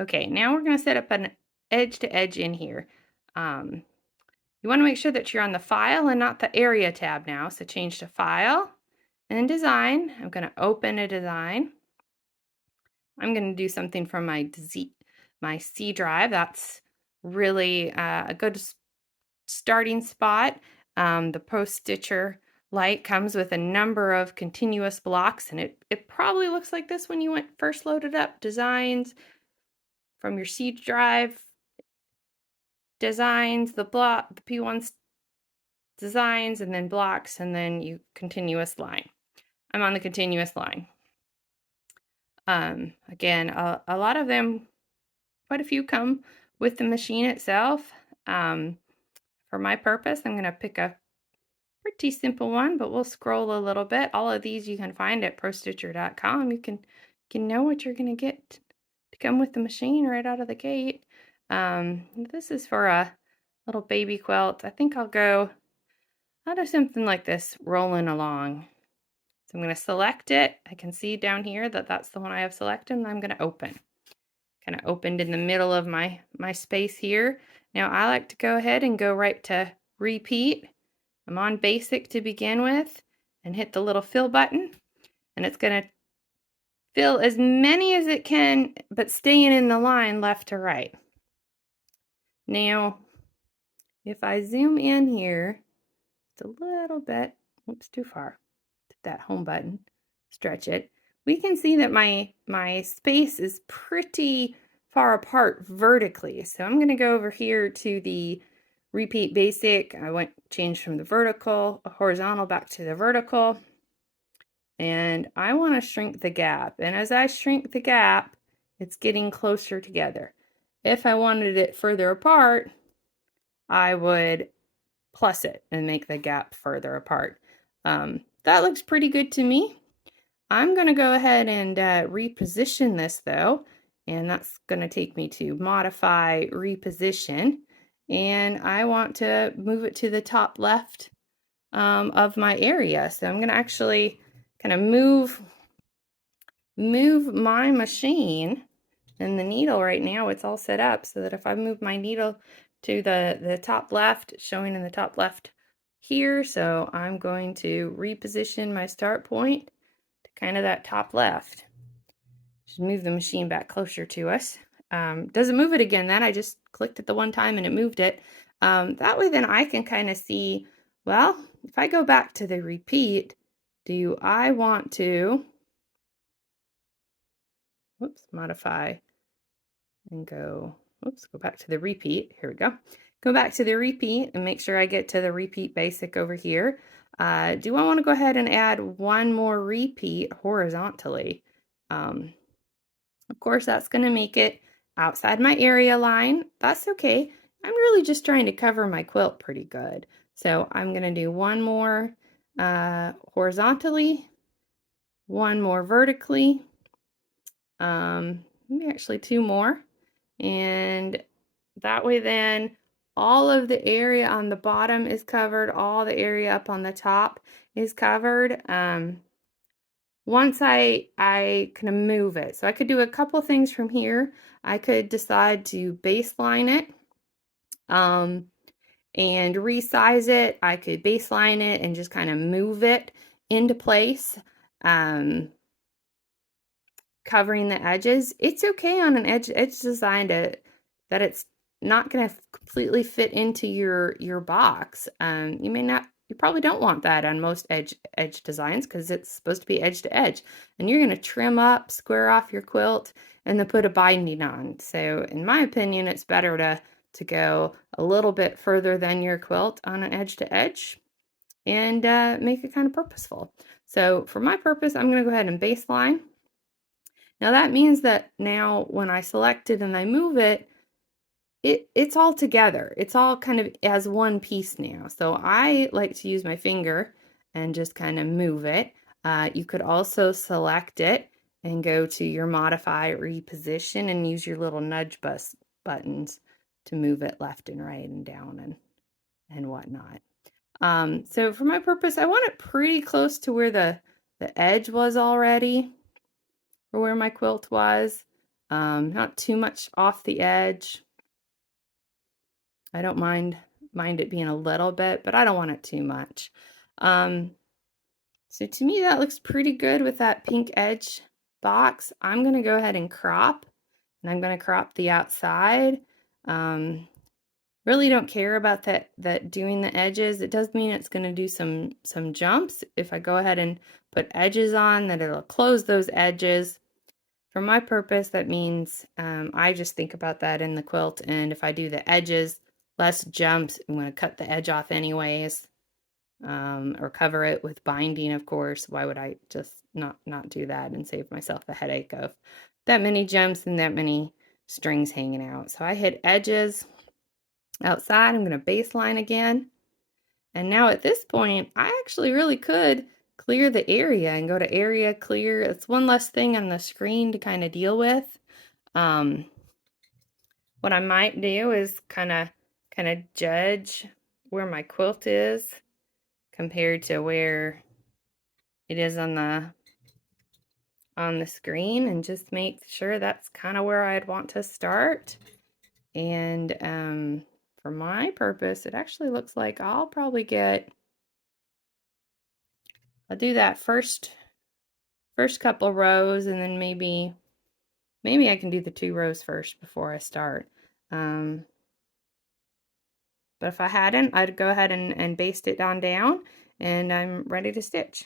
Okay, now we're going to set up an edge to edge in here. You want to make sure that you're on the File and not the Area tab now. So change to File and Design. I'm going to open a design. I'm going to do something from my C drive. That's really a good starting spot. The Pro-stitcher Lite comes with a number of continuous blocks, and it probably looks like this when you first loaded up. Designs from your C drive, designs, the P1 designs, and then blocks, and then you continuous line. I'm on the continuous line. Again, a lot of them, quite a few come with the machine itself. For my purpose, I'm going to pick a pretty simple one, but we'll scroll a little bit. All of these you can find at prostitcher.com. You can know what you're going to get to come with the machine right out of the gate. This is for a little baby quilt. I think I'll do something like this, rolling along. So I'm going to select it. I can see down here that that's the one I have selected, and I'm going to open. Kind of opened in the middle of my space here. Now I like to go ahead and go right to repeat. I'm on basic to begin with and hit the little fill button, and it's going to fill as many as it can, but staying in the line left to right. Now, if I zoom in here, it's a little bit, oops, too far. Hit that home button, stretch it. We can see that my space is pretty far apart vertically. So I'm going to go over here to the repeat basic. I changed from the horizontal back to the vertical. And I want to shrink the gap. And as I shrink the gap, it's getting closer together. If I wanted it further apart, I would plus it and make the gap further apart. That looks pretty good to me. I'm going to go ahead and reposition this though, and that's going to take me to modify, reposition, and I want to move it to the top left of my area. So I'm going to actually kind of move my machine, and the needle right now, it's all set up so that if I move my needle to the top left, it's showing in the top left here. So I'm going to reposition my start point to kind of that top left. Just move the machine back closer to us. Doesn't move it again then. I just clicked it the one time and it moved it. That way then I can kind of see, well, if I go back to the repeat, do I want to, whoops, modify and go back to the repeat. Here we go. Go back to the repeat and make sure I get to the repeat basic over here. Do I want to go ahead and add one more repeat horizontally? Of course, that's going to make it outside my area line. That's okay. I'm really just trying to cover my quilt pretty good. So I'm going to do one more horizontally, one more vertically, maybe actually two more. And that way then all of the area on the bottom is covered, all the area up on the top is covered. Once I kind of move it. So I could do a couple things from here. I could decide to baseline it and resize it. I could baseline it and just kind of move it into place, covering the edges. It's okay on an edge design that it's not going to completely fit into your box. You probably don't want that on most edge designs because it's supposed to be edge to edge, and you're going to trim up, square off your quilt, and then put a binding on. So in my opinion, it's better to go a little bit further than your quilt on an edge to edge and make it kind of purposeful. So for my purpose, I'm going to go ahead and baseline. Now that means that now when I select it and I move it, it's all together. It's all kind of as one piece now. So I like to use my finger and just kind of move it. You could also select it and go to your modify, reposition, and use your little nudge buttons to move it left and right and down and whatnot. So for my purpose, I want it pretty close to where the edge was already, or where my quilt was. not too much off the edge. I don't mind it being a little bit, but I don't want it too much. So to me, that looks pretty good with that pink edge box. I'm going to go ahead and crop, and I'm going to crop the outside. Really don't care about that doing the edges. It does mean it's going to do some jumps. If I go ahead and put edges on, that it'll close those edges. For my purpose, that means I just think about that in the quilt, and if I do the edges, less jumps. I'm going to cut the edge off anyways, or cover it with binding, of course. Why would I just not do that and save myself the headache of that many jumps and that many strings hanging out? So I hit edges outside. I'm going to baseline again. And now at this point, I actually really could clear the area and go to area clear. It's one less thing on the screen to kind of deal with. What I might do is kind of judge where my quilt is compared to where it is on the screen, and just make sure that's kind of where I'd want to start. And for my purpose, it actually looks like I'll probably I'll do that first couple rows, and then maybe I can do the 2 rows first before I start. But if I hadn't, I'd go ahead and baste it on down, and I'm ready to stitch.